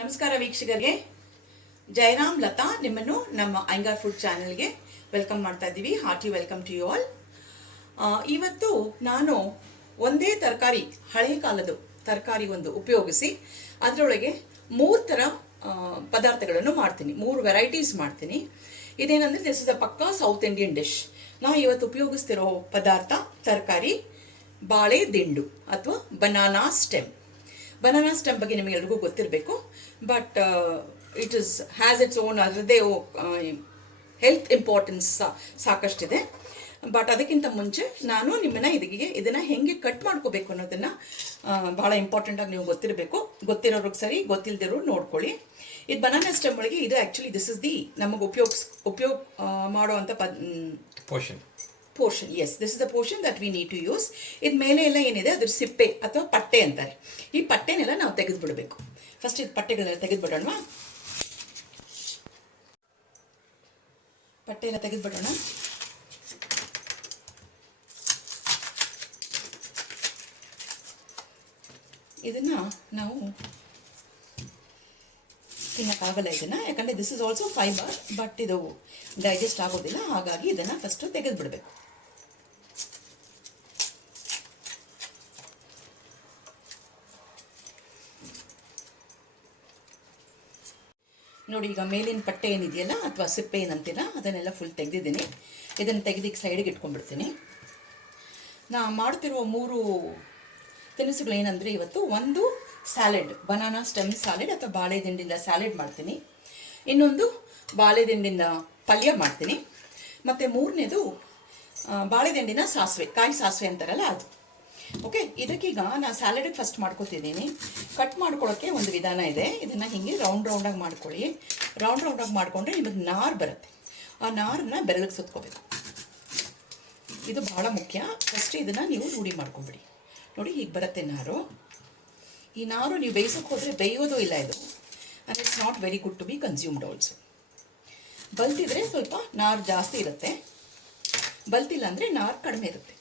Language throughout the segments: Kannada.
ನಮಸ್ಕಾರ ವೀಕ್ಷಕರಿಗೆ, ಜಯರಾಮ್ ಲತಾ ನಿಮ್ಮನ್ನು ನಮ್ಮ ಐಂಗಾರ್ ಫುಡ್ ಚಾನೆಲ್ಗೆ ವೆಲ್ಕಮ್ ಮಾಡ್ತಾ ಇದ್ದೀವಿ. Hearty welcome to you all. ಇವತ್ತು ನಾನು ಒಂದೇ ತರಕಾರಿ, ಹಳೆಯ ಕಾಲದ ತರಕಾರಿ ಒಂದು ಉಪಯೋಗಿಸಿ ಅದರೊಳಗೆ 3 ಥರ ಪದಾರ್ಥಗಳನ್ನು ಮಾಡ್ತೀನಿ, 3 ವೆರೈಟೀಸ್ ಮಾಡ್ತೀನಿ. ಇದೇನಂದರೆ ದಿಸ್ ಇಸ್ ಅ ಪಕ್ಕಾ ಸೌತ್ ಇಂಡಿಯನ್ ಡಿಶ್. ನಾವು ಇವತ್ತು ಉಪಯೋಗಿಸ್ತಿರೋ ಪದಾರ್ಥ ತರಕಾರಿ ಬಾಳೆ ದಿಂಡು ಅಥವಾ ಬನಾನಾ ಸ್ಟೆಮ್. ಬನಾನಾ ಸ್ಟೆಮ್ ಬಗ್ಗೆ ನಿಮಗೆಲ್ರಿಗೂ ಗೊತ್ತಿರಬೇಕು, but it has its own ಅದರದ್ದೇ ಹೆಲ್ತ್ ಇಂಪಾರ್ಟೆನ್ಸ್ ಸಾಕಷ್ಟಿದೆ. ಬಟ್ ಅದಕ್ಕಿಂತ ಮುಂಚೆ ನಾನು ಇದನ್ನು ಹೆಂಗೆ ಕಟ್ ಮಾಡ್ಕೋಬೇಕು ಅನ್ನೋದನ್ನು ಭಾಳ ಇಂಪಾರ್ಟೆಂಟಾಗಿ ನೀವು ಗೊತ್ತಿರಬೇಕು. ಗೊತ್ತಿರೋರಿಗೆ ಸರಿ, ಗೊತ್ತಿಲ್ಲದಿರೋರು ನೋಡ್ಕೊಳ್ಳಿ. ಇದು ಬನಾನಾ ಸ್ಟೆಮ್ ಒಳಗೆ ಇದು ಆ್ಯಕ್ಚುಲಿ ದಿಸ್ ಇಸ್ ದಿ ನಮಗೆ ಉಪಯೋಗ ಮಾಡುವಂಥ portion. Yes, this is the portion that we need to use. ಇದು ಮೇಲೆ ಎಲ್ಲ ಏನಿದೆ ಅದ್ರ ಸಿಪ್ಪೆ ಅಥವಾ ಪಟ್ಟೆ ಅಂತಾರೆ. ಈ ಪಟ್ಟೆನೆಲ್ಲ ನಾವು ತೆಗೆದುಬಿಡಬೇಕು. ಫಸ್ಟ್ ಇದು ಪಟ್ಟೆಗಳೆಲ್ಲ ತೆಗೆದುಬಿಡೋಣ. ಪಟ್ಟೆ ಎಲ್ಲ ತೆಗೆದುಬಿಡೋಣ. ಇದನ್ನು ನಾವು ತಿನ್ನೋಕ್ಕಾಗಲ್ಲ ಇದನ್ನು, ಯಾಕಂದರೆ this is also fibre, but ಇದು ಡೈಜೆಸ್ಟ್ ಆಗೋದಿಲ್ಲ. ಹಾಗಾಗಿ ಇದನ್ನು ಫಸ್ಟು ತೆಗೆದುಬಿಡಬೇಕು. ನೋಡಿ, ಈಗ ಮೇಲಿನ ಪಟ್ಟೆ ಏನಿದೆಯಲ್ಲ ಅಥವಾ ಸಿಪ್ಪೆ ಏನಂತೀರ ಅದನ್ನೆಲ್ಲ ಫುಲ್ ತೆಗೆದಿದ್ದೀನಿ. ಇದನ್ನು ತೆಗೆದಿಕ್ಕೆ ಸೈಡಿಗೆ ಇಟ್ಕೊಂಡ್ಬಿಡ್ತೀನಿ. ನಾ ಮಾಡ್ತಿರುವ 3 ತಿನಿಸುಗಳು ಏನಂದರೆ, ಇವತ್ತು ಒಂದು ಸ್ಯಾಲೆಡ್, ಬನಾನಾ ಸ್ಟೆಮ್ ಸ್ಯಾಲೆಡ್ ಅಥವಾ ಬಾಳೆ ದಿಂಡಿಂದ ಸ್ಯಾಲೆಡ್ ಮಾಡ್ತೀನಿ. ಇನ್ನೊಂದು ಬಾಳೆ ದಿಂಡಿನ ಪಲ್ಯ ಮಾಡ್ತೀನಿ. ಮತ್ತು 3ನೇದು ಬಾಳೆ ದಿಂಡಿನ ಸಾಸಿವೆ, ಕಾಯಿ ಸಾಸಿವೆ ಅಂತಾರಲ್ಲ ಅದು. ಓಕೆ, ಇದಕ್ಕೀಗ ನಾನು ಸ್ಯಾಲೆಡಿಗೆ ಫಸ್ಟ್ ಮಾಡ್ಕೊತಿದ್ದೀನಿ. ಕಟ್ ಮಾಡ್ಕೊಳ್ಳೋಕ್ಕೆ ಒಂದು ವಿಧಾನ ಇದೆ. ಇದನ್ನು ಹೀಗೆ ರೌಂಡಾಗಿ ಮಾಡ್ಕೊಳ್ಳಿ. ರೌಂಡಾಗಿ ಮಾಡಿಕೊಂಡ್ರೆ ನಿಮಗೆ ನಾರು ಬರುತ್ತೆ. ಆ ನಾರನ್ನ ಬೆರಳಿಗೆ ಸುತ್ಕೋಬೇಕು. ಇದು ಭಾಳ ಮುಖ್ಯ. ಫಸ್ಟ್ ಇದನ್ನು ನೀವು ರೂಢಿ ಮಾಡ್ಕೊಂಬಿಡಿ. ನೋಡಿ, ಹೀಗೆ ಬರುತ್ತೆ ನಾರು. ಈ ನಾರು ನೀವು ಬೇಯಿಸೋಕೆ ಹೋದರೆ ಬೇಯೋದು ಇಲ್ಲ ಇದು. And it's not very good to be consumed also. ಬಲ್ತಿದ್ರೆ ಸ್ವಲ್ಪ ನಾರು ಜಾಸ್ತಿ ಇರುತ್ತೆ, ಬಲ್ತಿಲ್ಲ ಅಂದರೆ ನಾರು ಕಡಿಮೆ ಇರುತ್ತೆ.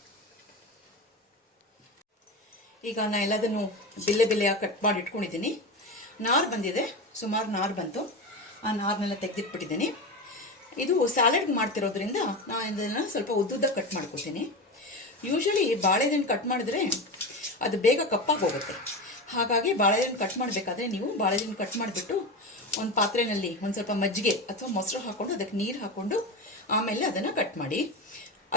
ಈಗ ನಾನು ಎಲ್ಲದನ್ನು ಬಿಲ್ಲೆಯಾಗಿ ಕಟ್ ಮಾಡಿ ಇಟ್ಕೊಂಡಿದ್ದೀನಿ. ನಾರು ಬಂದಿದೆ, ಸುಮಾರು ನಾರು ಬಂತು. ಆ ನಾರನ್ನೆಲ್ಲ ತೆಗೆದಿಟ್ಬಿಟ್ಟಿದ್ದೀನಿ. ಇದು ಸ್ಯಾಲೆಡ್ ಮಾಡ್ತಿರೋದ್ರಿಂದ ನಾನು ಇದನ್ನು ಸ್ವಲ್ಪ ಉದ್ದುದ್ದ ಕಟ್ ಮಾಡ್ಕೊತೀನಿ. ಯೂಶ್ವಲಿ ಬಾಳೆಹಣ್ಣು ಕಟ್ ಮಾಡಿದ್ರೆ ಅದು ಬೇಗ ಕಪ್ಪಾಗಿ ಹೋಗುತ್ತೆ. ಹಾಗಾಗಿ ಬಾಳೆಹಣ್ಣು ಕಟ್ ಮಾಡಬೇಕಾದ್ರೆ ನೀವು ಬಾಳೆಹಣ್ಣು ಕಟ್ ಮಾಡಿಬಿಟ್ಟು ಒಂದು ಪಾತ್ರೆಯಲ್ಲಿ ಒಂದು ಸ್ವಲ್ಪ ಮಜ್ಜಿಗೆ ಅಥವಾ ಮೊಸರು ಹಾಕ್ಕೊಂಡು ಅದಕ್ಕೆ ನೀರು ಹಾಕ್ಕೊಂಡು ಆಮೇಲೆ ಅದನ್ನು ಕಟ್ ಮಾಡಿ.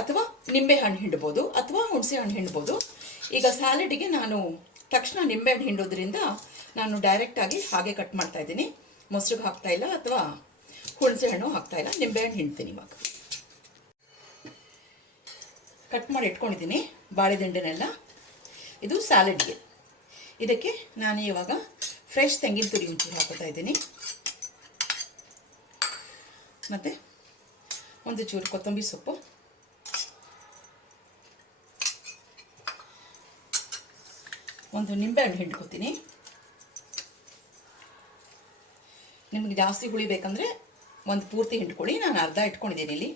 ಅಥವಾ ನಿಂಬೆ ಹಣ್ಣು ಹಿಂಡ್ಬೋದು ಅಥವಾ ಹುಣಸೆ ಹಣ್ಣು ಹಿಂಡ್ಬೋದು. ಈಗ ಸ್ಯಾಲೆಡಿಗೆ ನಾನು ತಕ್ಷಣ ನಿಂಬೆಹಣ್ಣು ಹಿಂಡೋದ್ರಿಂದ ನಾನು ಡೈರೆಕ್ಟಾಗಿ ಹಾಗೆ ಕಟ್ ಮಾಡ್ತಾಯಿದ್ದೀನಿ. ಮೊಸರಿಗೆ ಹಾಕ್ತಾಯಿಲ್ಲ ಅಥವಾ ಹುಣಸೆ ಹಣ್ಣು ಹಾಕ್ತಾಯಿಲ್ಲ, ನಿಂಬೆಹಣ್ಣು ಹಿಂಡ್ತೀನಿ. ಇವಾಗ ಕಟ್ ಮಾಡಿ ಇಟ್ಕೊಂಡಿದ್ದೀನಿ ಬಾಳೆ ದಿಂಡನ್ನೆಲ್ಲ. ಇದು ಸ್ಯಾಲೆಡ್ಗೆ. ಇದಕ್ಕೆ ನಾನು ಇವಾಗ ಫ್ರೆಶ್ ತೆಂಗಿನ ತುರಿ ಒಂಚೂರು ಹಾಕೋತಾ ಇದ್ದೀನಿ. ಮತ್ತು ಒಂದು ಚೂರು ಕೊತ್ತಂಬರಿ ಸೊಪ್ಪು, ಒಂದು ನಿಂಬೆಹಣ್ಣು ಹಿಂಡ್ಕೊತೀನಿ. ನಿಮಗೆ ಜಾಸ್ತಿ ಹುಳಿ ಬೇಕಂದರೆ ಒಂದು ಪೂರ್ತಿ ಹಿಂಡ್ಕೊಳ್ಳಿ. ನಾನು ಅರ್ಧ ಇಟ್ಕೊಂಡಿದ್ದೀನಿ. ಇಲ್ಲಿ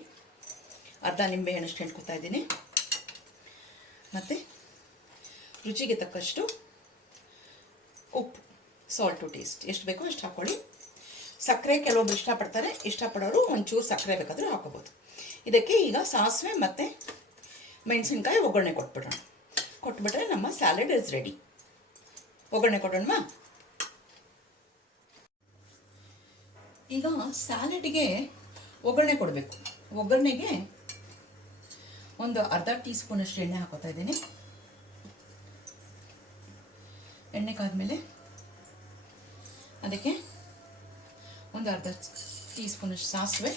ಅರ್ಧ ನಿಂಬೆಹಣ್ಣಷ್ಟು ಹಿಂಡ್ಕೊತಾ ಇದ್ದೀನಿ. ಮತ್ತು ರುಚಿಗೆ ತಕ್ಕಷ್ಟು ಉಪ್ಪು, ಸಾಲ್ಟ್ ಟು ಟೇಸ್ಟ್, ಎಷ್ಟು ಬೇಕೋ ಅಷ್ಟು ಹಾಕ್ಕೊಳ್ಳಿ. ಸಕ್ಕರೆ ಕೆಲವೊಬ್ರು ಇಷ್ಟಪಡ್ತಾರೆ, ಇಷ್ಟಪಡೋರು ಒಂಚೂರು ಸಕ್ಕರೆ ಬೇಕಾದರೂ ಹಾಕೋಬೋದು. ಇದಕ್ಕೆ ಈಗ ಸಾಸಿವೆ ಮತ್ತು ಮೆಣಸಿನ್ಕಾಯಿ ಒಗ್ಗರಣೆ ಕೊಟ್ಬಿಟ್ರೆ ನಮ್ಮ ಸ್ಯಾಲೆಡ್ ಇಸ್ ರೆಡಿ. ಒಗ್ಗರಣೆ ಕೊಡೋಣ. ಈಗ ಸ್ಯಾಲೆಡ್ಗೆ ಒಗ್ಗರಣೆ ಕೊಡಬೇಕು. ಒಗ್ಗರಣೆಗೆ ಒಂದು ಅರ್ಧ ಟೀ ಸ್ಪೂನಷ್ಟು ಎಣ್ಣೆ ಹಾಕೋತಾ ಇದ್ದೀನಿ. ಎಣ್ಣೆ ಕಾದ್ಮೇಲೆ ಅದಕ್ಕೆ ಒಂದು ಅರ್ಧ ಟೀ ಸ್ಪೂನಷ್ಟು ಸಾಸಿವೆ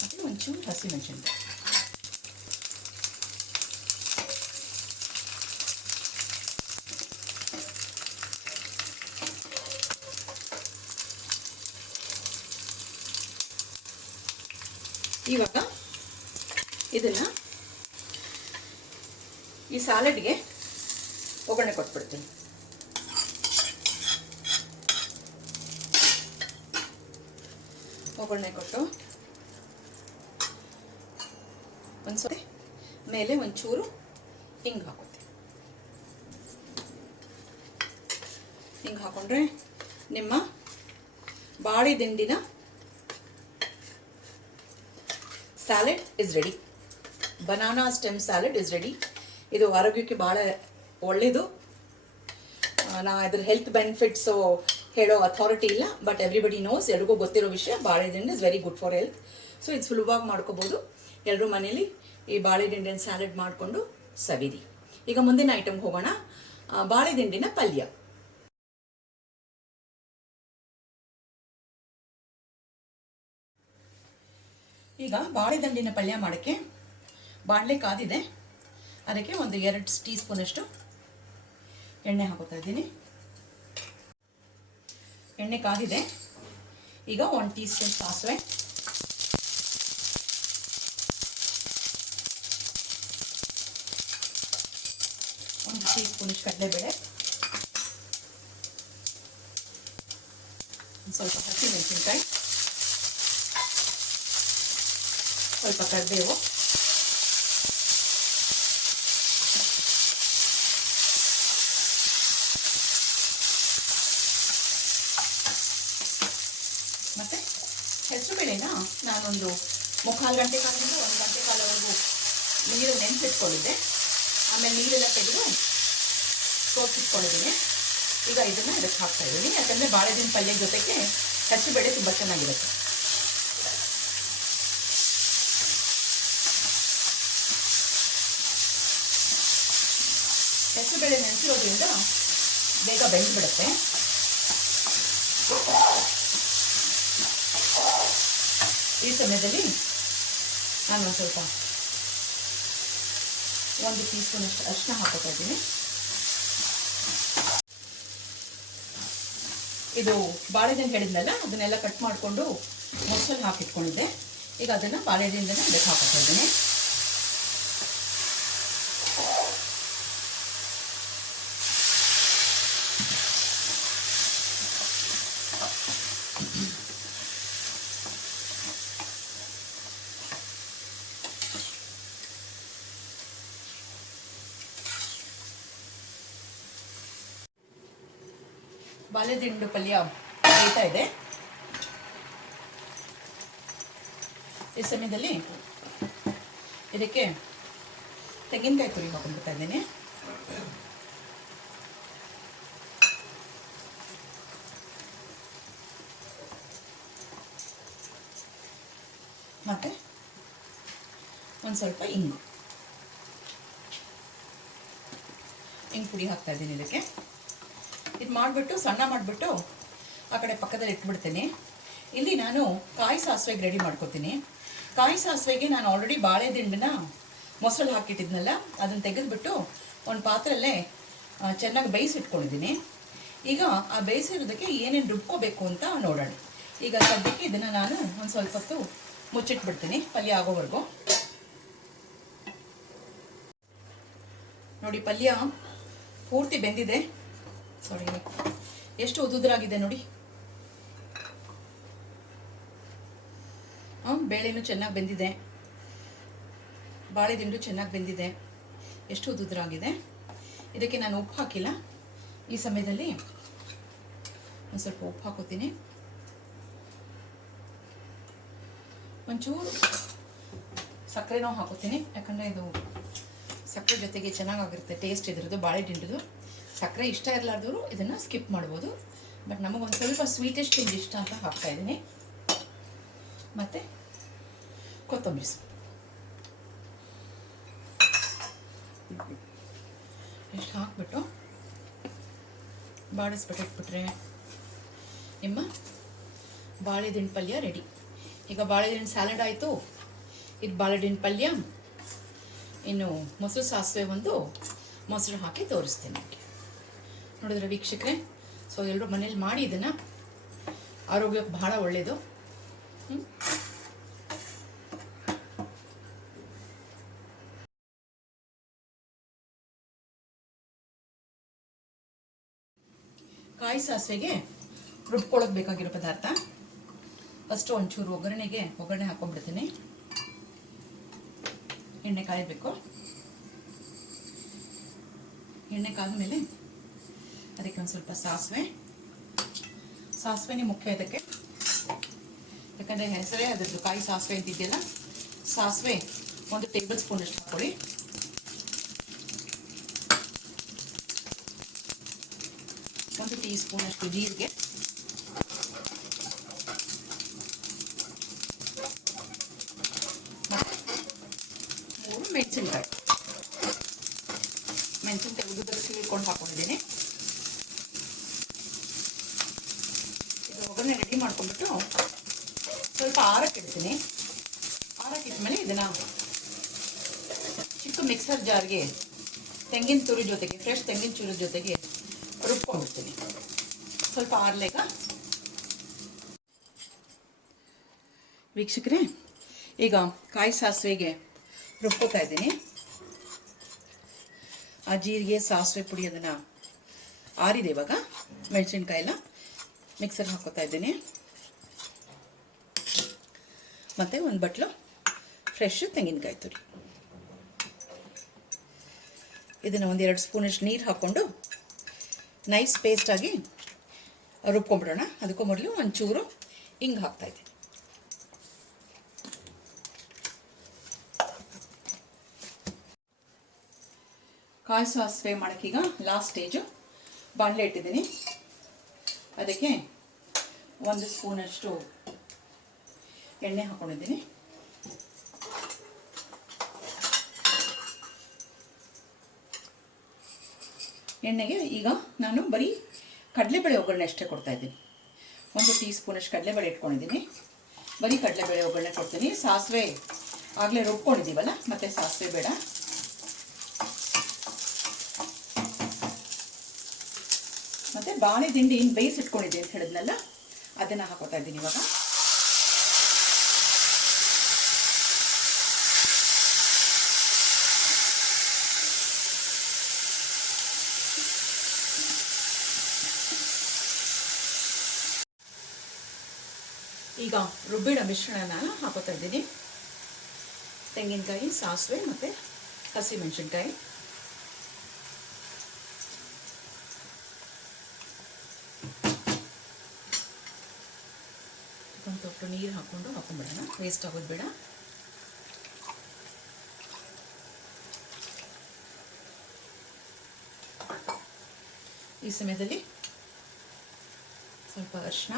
ಮತ್ತು ಒಂಚೂರು ಹಸಿಮೆಣಸಿನಕಾಯಿ. ಇವಾಗ ಇದನ್ನು ಈ ಸ್ಯಾಲಡ್ಗೆ ಒಗ್ಗರಣೆ ಕೊಟ್ಬಿಡ್ತೀನಿ. ಒಗ್ಗರಣೆ ಕೊಟ್ಟು ಒಂದ್ಸತಿ ಮೇಲೆ ಒಂಚೂರು ಹಿಂಗೆ ಹಾಕೋತೀನಿ. ಹಿಂಗೆ ಹಾಕೊಂಡ್ರೆ ನಿಮ್ಮ ಬಾಳೆ ದಿಂಡಿನ salad is ready. Banana stem salad is ready. ಇದು ಆರೋಗ್ಯಕ್ಕೆ ಭಾಳ ಒಳ್ಳೆಯದು. ನಾ ಇದ್ರ ಹೆಲ್ತ್ ಬೆನಿಫಿಟ್ಸು ಹೇಳೋ ಅಥಾರಿಟಿ ಇಲ್ಲ, ಬಟ್ ಎವ್ರಿಬಡಿ ನೋಸ್, ಎಲ್ರಿಗೂ ಗೊತ್ತಿರೋ ವಿಷಯ. ಬಾಳೆದಿಂಡು is very good for health. So ಇದು ಸುಲಭವಾಗಿ ಮಾಡ್ಕೋಬೋದು. ಎಲ್ಲರೂ ಮನೇಲಿ ಈ ಬಾಳೆದಿಂಡಿನ ಸ್ಯಾಲೆಡ್ ಮಾಡಿಕೊಂಡು ಸವಿರಿ. ಈಗ ಮುಂದಿನ ಐಟಮ್ಗೆ ಹೋಗೋಣ. ಬಾಳೆದಿಂಡಿನ ಪಲ್ಯ. ಈಗ ಬಾಳೆದಂಡಿನ ಪಲ್ಯ ಮಾಡೋಕ್ಕೆ ಬಾಣಲೆ ಕಾದಿದೆ. ಅದಕ್ಕೆ ಒಂದು 2 ಟೀ ಸ್ಪೂನಷ್ಟು ಎಣ್ಣೆ ಹಾಕೋತಾ ಇದ್ದೀನಿ. ಎಣ್ಣೆ ಕಾದಿದೆ. ಈಗ 1 ಟೀ ಸ್ಪೂನ್ ಸಾಸಿವೆ, 1 ಟೀ ಸ್ಪೂನಷ್ಟು ಕಡಲೆಬೇಳೆ, ಸ್ವಲ್ಪ ಹಸಿಮೆಣಸಿನಕಾಯಿ, ಸ್ವಲ್ಪ ಕರಿಬೇವು, ಮತ್ತು ಹೆಸರುಬೇಳೆನ ನಾನೊಂದು 3/4 ಗಂಟೆ ಕಾಲದಿಂದ 1 ಗಂಟೆ ಕಾಲವರೆಗೂ ನೀರು ನೆನೆಸಿಟ್ಕೊಂಡಿದ್ದೆ. ಆಮೇಲೆ ನೀರೆಲ್ಲ ತೆಗೆದು ಸೋಸಿಟ್ಕೊಂಡಿದ್ದೀನಿ. ಈಗ ಇದನ್ನು ಇದಕ್ಕೆ ಹಾಕ್ತಾ ಇದ್ದೀನಿ, ಯಾಕಂದರೆ ಬಾಳೆದಿನ ಪಲ್ಯ ಜೊತೆಗೆ ಹೆಸರುಬೇಳೆ ತುಂಬ ಚೆನ್ನಾಗಿರುತ್ತೆ. ಹೆಸರುಬೇಳೆ ನೆನೆಸಿರೋದ್ರಿಂದ ಬೇಗ ಬೆಂದ್ಬಿಡುತ್ತೆ. ಈ ಸಮಯದಲ್ಲಿ ನಾನು ಒಂದು ಸ್ವಲ್ಪ 1 ಟೀ ಸ್ಪೂನಷ್ಟು ಅರಿಶಿನ ಹಾಕೋತಾ ಇದ್ದೀನಿ. ಇದು ಬಾಳೆದಿಂಡು ಹೇಳಿದ್ನಲ್ಲ, ಅದನ್ನೆಲ್ಲ ಕಟ್ ಮಾಡಿಕೊಂಡು ಮೊಸರಲ್ಲಿ ಹಾಕಿಟ್ಕೊಂಡಿದ್ದೆ. ಈಗ ಅದನ್ನು ಬಾಳೆದಿಂಡನ್ನು ಇದಕ್ಕೆ ಹಾಕೋತಾ ಇದ್ದೀನಿ. ಬಾಳೆದಿಂಡು ಪಲ್ಯ ಬೇಯ್ತಾ ಇದೆ. ಈ ಸಮಯದಲ್ಲಿ ಇದಕ್ಕೆ ತೆಂಗಿನಕಾಯಿ ತುರಿ ಹಾಕೊಂಡ್ಬಿಡ್ತಾ ಇದ್ದೀನಿ. ಮತ್ತು ಒಂದು ಸ್ವಲ್ಪ ಹಿಂಗು ಪುಡಿ ಹಾಕ್ತಾ ಇದ್ದೀನಿ ಇದಕ್ಕೆ. ಇದು ಮಾಡಿಬಿಟ್ಟು ಸಣ್ಣ ಮಾಡಿಬಿಟ್ಟು ಆ ಕಡೆ ಪಕ್ಕದಲ್ಲಿ ಇಟ್ಬಿಡ್ತೀನಿ. ಇಲ್ಲಿ ನಾನು ಕಾಯಿ ಸಾಸಿವೆಗೆ ರೆಡಿ ಮಾಡ್ಕೊತೀನಿ. ಕಾಯಿ ಸಾಸಿವೆಗೆ ನಾನು ಆಲ್ರೆಡಿ ಬಾಳೆದಿಂಡನ್ನ ಮೊಸರಲ್ಲಿ ಹಾಕಿಟ್ಟಿದ್ನಲ್ಲ, ಅದನ್ನು ತೆಗೆದುಬಿಟ್ಟು ಒಂದು ಪಾತ್ರೆಯಲ್ಲೇ ಚೆನ್ನಾಗಿ ಬೇಯಿಸಿಟ್ಕೊಂಡಿದ್ದೀನಿ. ಈಗ ಆ ಬೇಯಿಸಿರೋದಕ್ಕೆ ಏನೇನು ರುಬ್ಕೋಬೇಕು ಅಂತ ನೋಡೋಣ. ಈಗ ಸದ್ಯಕ್ಕೆ ಇದನ್ನು ನಾನು ಒಂದು ಸ್ವಲ್ಪ ಹೊತ್ತು ಮುಚ್ಚಿಟ್ಬಿಡ್ತೀನಿ ಪಲ್ಯ ಆಗೋವರೆಗೂ. ನೋಡಿ, ಪಲ್ಯ ಪೂರ್ತಿ ಬೆಂದಿದೆ. ಸಾರಿ, ಎಷ್ಟು ಉದುರಾಗಿದೆ ನೋಡಿ. ಬೇಳೆನೂ ಚೆನ್ನಾಗಿ ಬೆಂದಿದೆ, ಬಾಳೆದಿಂಡು ಚೆನ್ನಾಗಿ ಬೆಂದಿದೆ, ಎಷ್ಟು ಉದುರಾಗಿದೆ. ಇದಕ್ಕೆ ನಾನು ಉಪ್ಪು ಹಾಕಿಲ್ಲ. ಈ ಸಮಯದಲ್ಲಿ ಒಂದು ಸ್ವಲ್ಪ ಉಪ್ಪು ಹಾಕೋತೀನಿ. ಒಂಚೂರು ಸಕ್ಕರೆನೂ ಹಾಕೋತೀನಿ, ಯಾಕಂದರೆ ಇದು ಸಕ್ಕರೆ ಜೊತೆಗೆ ಚೆನ್ನಾಗಿರುತ್ತೆ ಟೇಸ್ಟ್ ಇದ್ರದ್ದು. ಬಾಳೆದಿಂಡದು ಸಕ್ಕರೆ ಇಷ್ಟ ಇರಲಾರ್ದವರು ಇದನ್ನು ಸ್ಕಿಪ್ ಮಾಡ್ಬೋದು, ಬಟ್ ನಮಗೊಂದು ಸ್ವಲ್ಪ ಸ್ವೀಟೆಸ್ಟ್ ತಿಂಡಿ ಇಷ್ಟ ಅಂತ ಹಾಕ್ತಾಯಿದ್ದೀನಿ. ಮತ್ತು ಕೊತ್ತಂಬರಿ ಸೊಪ್ಪು ಎಷ್ಟು ಹಾಕ್ಬಿಟ್ಟು ಬಾಡಿಸ್ಬಿಟ್ಟು ಇಟ್ಬಿಟ್ರೆ ನಿಮ್ಮ ಬಾಳೆದಿಂಡು ಪಲ್ಯ ರೆಡಿ. ಈಗ ಬಾಳೆದಿಂಡು ಸ್ಯಾಲಡ್ ಆಯಿತು, ಇದು ಬಾಳೆದಿಂಡು ಪಲ್ಯ. ಇನ್ನು ಮೊಸರು ಸಾಸಿವೆ ಒಂದು ಮೊಸರು ಹಾಕಿ ತೋರಿಸ್ತೀನಿ. ನೋಡಿದ್ರೆ ವೀಕ್ಷಕರೇ, ಸೊ ಎಲ್ಲರೂ ಮನೇಲಿ ಮಾಡಿ ಇದನ್ನು, ಆರೋಗ್ಯಕ್ಕೆ ಬಹಳ ಒಳ್ಳೆಯದು. ಕಾಯಿ ಸಾಸಿವೆಗೆ ರುಬ್ಕೊಳ್ಳೋಕೆ ಬೇಕಾಗಿರೋ ಪದಾರ್ಥ. ಫಸ್ಟು ಒಂಚೂರು ಒಗ್ಗರಣೆ ಹಾಕ್ಕೊಂಡ್ಬಿಡ್ತೀನಿ. ಎಣ್ಣೆ ಕಾಯಬೇಕು. ಎಣ್ಣೆ ಕಾದ್ಮೇಲೆ ಅದಕ್ಕೆ ಒಂದು ಸ್ವಲ್ಪ ಸಾಸಿವೆನೇ ಮುಖ್ಯ ಇದಕ್ಕೆ, ಯಾಕಂದರೆ ಹೆಸರೇ ಅದರದ್ದು ಕಾಯಿ ಸಾಸಿವೆ ಅಂತಿದೆಯಲ್ಲ. ಸಾಸಿವೆ 1 ಟೇಬಲ್ ಸ್ಪೂನ್ ಅಷ್ಟು ಹಾಕ್ಕೊಳ್ಳಿ. ಒಂದು ಟೀ ಸ್ಪೂನ್ ಅಷ್ಟು ಜೀರಿಗೆ, ಮತ್ತು 3 ಮೆಣಸಿನಕಾಯಿ ಉದ್ದುದಕ್ಕೆ ಇಟ್ಕೊಂಡು ಹಾಕೊಂಡಿದ್ದೀನಿ. ಇದು ಒಗ್ಗರಣೆ ರೆಡಿ ಮಾಡ್ಕೊಂಡ್ಬಿಟ್ಟು ಸ್ವಲ್ಪ ಆರಕ್ಕಿಡ್ತೀನಿ. ಆರಕ್ಕಿಟ್ಮೇಲೆ ಇದನ್ನು ಚಿಕ್ಕ ಮಿಕ್ಸರ್ ಜಾರ್ಗೆ ತೆಂಗಿನ ತುರಿ ಜೊತೆಗೆ, ಫ್ರೆಶ್ ತೆಂಗಿನ ತುರಿ ಜೊತೆಗೆ ರುಬ್ಕೊಂಡ್ಬಿಡ್ತೀನಿ. ಸ್ವಲ್ಪ ಆರ್ಲೇಗ ವೀಕ್ಷಕರೇ, ಈಗ ಕಾಯಿ ಸಾಸಿವೆಗೆ ರುಬ್ಕೋತಾ ಇದ್ದೀನಿ. ಆ ಜೀರಿಗೆ ಸಾಸಿವೆ ಪುಡಿ ಅದನ್ನು ಆರಿದೆ. ಇವಾಗ ಮೆಣಸಿನ್ಕಾಯಿ ಎಲ್ಲ ಮಿಕ್ಸರ್ ಹಾಕೋತಾ ಇದ್ದೀನಿ. ಮತ್ತು ಒಂದು ಬಟ್ಲು ಫ್ರೆಶ್ ತೆಂಗಿನಕಾಯಿ ತುರಿ. ಇದನ್ನು 1-2 ಸ್ಪೂನಷ್ಟು ನೀರು ಹಾಕ್ಕೊಂಡು ನೈಸ್ ಪೇಸ್ಟಾಗಿ ರುಬ್ಕೊಂಡ್ಬಿಡೋಣ. ಅದಕ್ಕೂ ಮೊದಲು ಒಂಚೂರು ಹಿಂಗೆ ಹಾಕ್ತಾಯಿದ್ದೀನಿ. ಕಾಯಿ ಸಾಸಿವೆ ಮಾಡೋಕ್ಕೀಗ ಲಾಸ್ಟ್ ಸ್ಟೇಜು. ಬಾಣಲೆ ಇಟ್ಟಿದ್ದೀನಿ. ಅದಕ್ಕೆ 1 ಸ್ಪೂನಷ್ಟು ಎಣ್ಣೆ ಹಾಕ್ಕೊಂಡಿದ್ದೀನಿ. ಎಣ್ಣೆಗೆ ಈಗ ನಾನು ಬರೀ ಕಡಲೆಬೇಳೆ ಒಗ್ಗರಣೆ ಅಷ್ಟೇ ಕೊಡ್ತಾಯಿದ್ದೀನಿ. 1 ಟೀ ಸ್ಪೂನಷ್ಟು ಕಡಲೆಬೇಳೆ ಇಟ್ಕೊಂಡಿದ್ದೀನಿ. ಬರೀ ಕಡಲೆಬೇಳೆ ಒಗ್ಗರಣೆ ಕೊಡ್ತೀನಿ. ಸಾಸಿವೆ ಆಗಲೇ ರುಬ್ಕೊಂಡಿದ್ದೀವಲ್ಲ, ಮತ್ತು ಸಾಸಿವೆ ಬೇಡ. ಮತ್ತು ಬಾಳೆ ದಿಂಡಿ ಹಿಂಗೆ ಬೇಯಿಸಿಟ್ಕೊಂಡಿದ್ದೆ ಅಂತ ಹೇಳಿದ್ನಲ್ಲ, ಅದನ್ನು ಹಾಕೋತಾ ಇದ್ದೀನಿ ಇವಾಗ. ಈಗ ರುಬ್ಬಿಡ ಮಿಶ್ರಣನ ಹಾಕೋತಾ ಇದ್ದೀನಿ. ತೆಂಗಿನಕಾಯಿ, ಸಾಸಿವೆ ಮತ್ತು ಹಸಿಮೆಣಸಿನ್ಕಾಯಿ. ಒಂದು ತೊಟ್ಟು ನೀರು ಹಾಕ್ಕೊಂಡ್ಬಿಡೋಣ, ವೇಸ್ಟ್ ಆಗೋದು ಬೇಡ. ಈ ಸಮಯದಲ್ಲಿ ಸ್ವಲ್ಪ ಅರಿಶಿನ,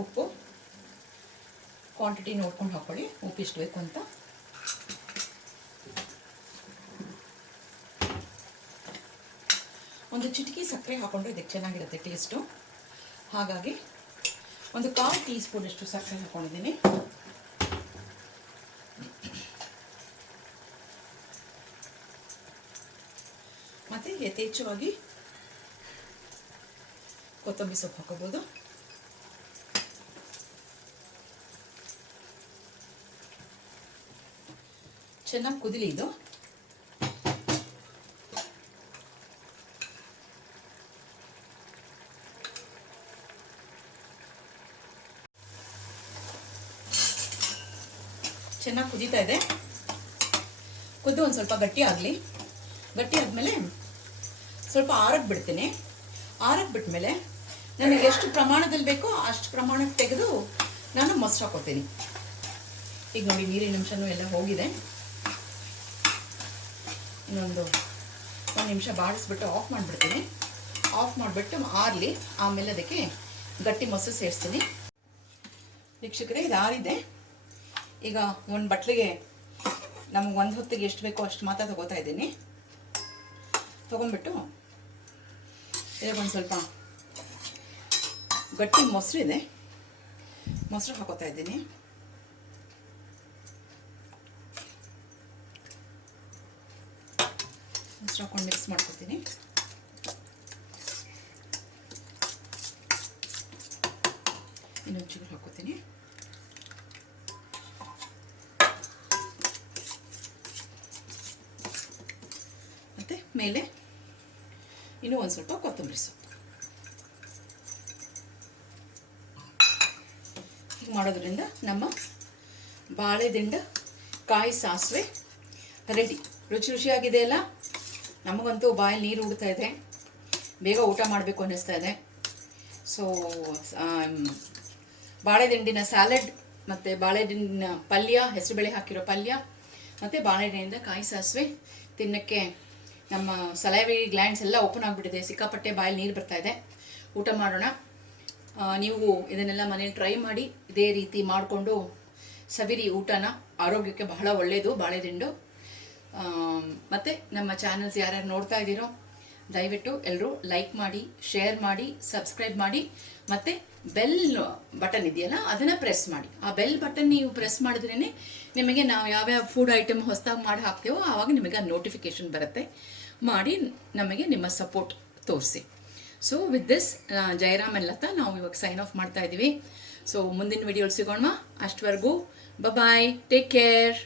ಉಪ್ಪು ಕ್ವಾಂಟಿಟಿ ನೋಡ್ಕೊಂಡು ಹಾಕ್ಕೊಳ್ಳಿ, ಉಪ್ಪು ಎಷ್ಟು ಬೇಕು ಅಂತ. ಒಂದು ಚಿಟಿಕೆ ಸಕ್ಕರೆ ಹಾಕ್ಕೊಂಡ್ರೆ ಇದಕ್ಕೆ ಚೆನ್ನಾಗಿರುತ್ತೆ ಟೇಸ್ಟು. ಹಾಗಾಗಿ 1/4 ಟೀ ಸ್ಪೂನಷ್ಟು ಸಕ್ಕರೆ ಹಾಕ್ಕೊಂಡಿದ್ದೀನಿ. ಮತ್ತು ಯಥೇಚ್ಛವಾಗಿ ಕೊತ್ತಂಬರಿ ಸೊಪ್ಪು ಹಾಕೋಬೋದು. ಚೆನ್ನಾಗಿ ಕುದಿಲಿ ಇದು. ಚೆನ್ನಾಗಿ ಕುದೀತಾ ಇದೆ. ಕುದ್ದು ಒಂದು ಸ್ವಲ್ಪ ಗಟ್ಟಿ ಆಗಲಿ. ಗಟ್ಟಿ ಆದಮೇಲೆ ಸ್ವಲ್ಪ ಆರಕ್ಕೆ ಬಿಡ್ತೀನಿ. ಆರಕ್ಕೆ ಬಿಟ್ಮೇಲೆ ನನಗೆ ಎಷ್ಟು ಪ್ರಮಾಣದಲ್ಲಿ ಬೇಕೋ ಅಷ್ಟು ಪ್ರಮಾಣಕ್ಕೆ ತೆಗೆದು ನಾನು ಮೊಸರು ಹಾಕೋತೀನಿ. ಈಗ ನೋಡಿ, ನೀರಿನ ಅಂಶನೂ ಎಲ್ಲ ಹೋಗಿದೆ. ಇನ್ನೊಂದು 1 ನಿಮಿಷ ಬಾಡಿಸ್ಬಿಟ್ಟು ಆಫ್ ಮಾಡಿಬಿಡ್ತೀನಿ. ಆಫ್ ಮಾಡಿಬಿಟ್ಟು ಆರಲಿ, ಆಮೇಲೆ ಅದಕ್ಕೆ ಗಟ್ಟಿ ಮೊಸರು ಸೇರಿಸ್ತೀನಿ. ವೀಕ್ಷಕರೇ, ಇದು ಆರಿದೆ. ಈಗ ಒಂದು ಬಟ್ಲಿಗೆ ನಮಗೆ ಒಂದು ಹೊತ್ತಿಗೆ ಎಷ್ಟು ಬೇಕೋ ಅಷ್ಟು ಮಾತ್ರ ತೊಗೋತಾ ಇದ್ದೀನಿ. ತೊಗೊಂಡ್ಬಿಟ್ಟು ಇದಕ್ಕೆ ಒಂದು ಸ್ವಲ್ಪ ಗಟ್ಟಿ ಮೊಸರು ಇದೆ, ಮೊಸರು ಹಾಕೋತಾ ಇದ್ದೀನಿ. ಮೊಸರು ಹಾಕೊಂಡು ಮಿಕ್ಸ್ ಮಾಡ್ಕೊತೀನಿ. ಇನ್ನೊಂದು ಚೂರು ಹಾಕೋತೀನಿ. ಮೇಲೆ ಇನ್ನೂ ಒಂದು ಸ್ವಲ್ಪ ಕೊತ್ತಂಬರಿ ಸೊಪ್ಪು. ಹೀಗೆ ಮಾಡೋದ್ರಿಂದ ನಮ್ಮ ಬಾಳೆದಿಂಡ ಕಾಯಿ ಸಾಸಿವೆ ರೆಡಿ. ರುಚಿ ರುಚಿಯಾಗಿದೆ ಅಲ್ಲ? ನಮಗಂತೂ ಬಾಯಲ್ಲಿ ನೀರು ಉಡ್ತಾ ಇದೆ, ಬೇಗ ಊಟ ಮಾಡಬೇಕು ಅನ್ನಿಸ್ತಾ ಇದೆ. ಸೊ ಬಾಳೆದಿಂಡಿನ ಸ್ಯಾಲಡ್ ಮತ್ತು ಬಾಳೆದಿಂಡಿನ ಪಲ್ಯ, ಹೆಸರುಬೇಳೆ ಹಾಕಿರೋ ಪಲ್ಯ ಮತ್ತು ಬಾಳೆಹಣ್ಣಿನಿಂದ ಕಾಯಿ ಸಾಸಿವೆ ತಿನ್ನೋಕ್ಕೆ ನಮ್ಮ ಸಲೈವರಿ ಗ್ಲ್ಯಾಂಡ್ಸ್ ಎಲ್ಲ ಓಪನ್ ಆಗಿಬಿಟ್ಟಿದೆ, ಸಿಕ್ಕಾಪಟ್ಟೆ ಬಾಯಲ್ಲಿ ನೀರು ಬರ್ತಾಯಿದೆ. ಊಟ ಮಾಡೋಣ. ನೀವು ಇದನ್ನೆಲ್ಲ ಮನೇಲಿ ಟ್ರೈ ಮಾಡಿ, ಇದೇ ರೀತಿ ಮಾಡಿಕೊಂಡು ಸವಿರಿ ಊಟನ. ಆರೋಗ್ಯಕ್ಕೆ ಬಹಳ ಒಳ್ಳೆಯದು ಬಾಳೆದಿಂಡು. ಮತ್ತು ನಮ್ಮ ಚಾನಲ್ಸ್ ಯಾರ್ಯಾರು ನೋಡ್ತಾ ಇದ್ದೀರೋ ದಯವಿಟ್ಟು ಎಲ್ಲರೂ ಲೈಕ್ ಮಾಡಿ, ಶೇರ್ ಮಾಡಿ, ಸಬ್ಸ್ಕ್ರೈಬ್ ಮಾಡಿ, ಮತ್ತು ಬೆಲ್ ಬಟನ್ ಇದೆಯಲ್ಲ ಅದನ್ನು ಪ್ರೆಸ್ ಮಾಡಿ. ಆ ಬೆಲ್ ಬಟನ್ ನೀವು ಪ್ರೆಸ್ ಮಾಡಿದ್ರೇ ನಿಮಗೆ ನಾವು ಯಾವ್ಯಾವ ಫುಡ್ ಐಟಮ್ ಹೊಸದಾಗಿ ಮಾಡಿ ಹಾಕ್ತೇವೋ ಆವಾಗ ನಿಮಗೆ ನೋಟಿಫಿಕೇಷನ್ ಬರುತ್ತೆ. ಮಾಡಿ ನಮಗೆ ನಿಮ್ಮ ಸಪೋರ್ಟ್ ತೋರಿಸಿ. So with this Jayaram and Latha ನಾವು ಇವಾಗ ಸೈನ್ ಆಫ್ ಮಾಡ್ತಾ ಇದ್ದೀವಿ. ಸೊ ಮುಂದಿನ ವಿಡಿಯೋಲಿ ಸಿಗೋಣ. ಅಷ್ಟವರೆಗೂ ಬಾಯ್, ಟೇಕ್ ಕೇರ್.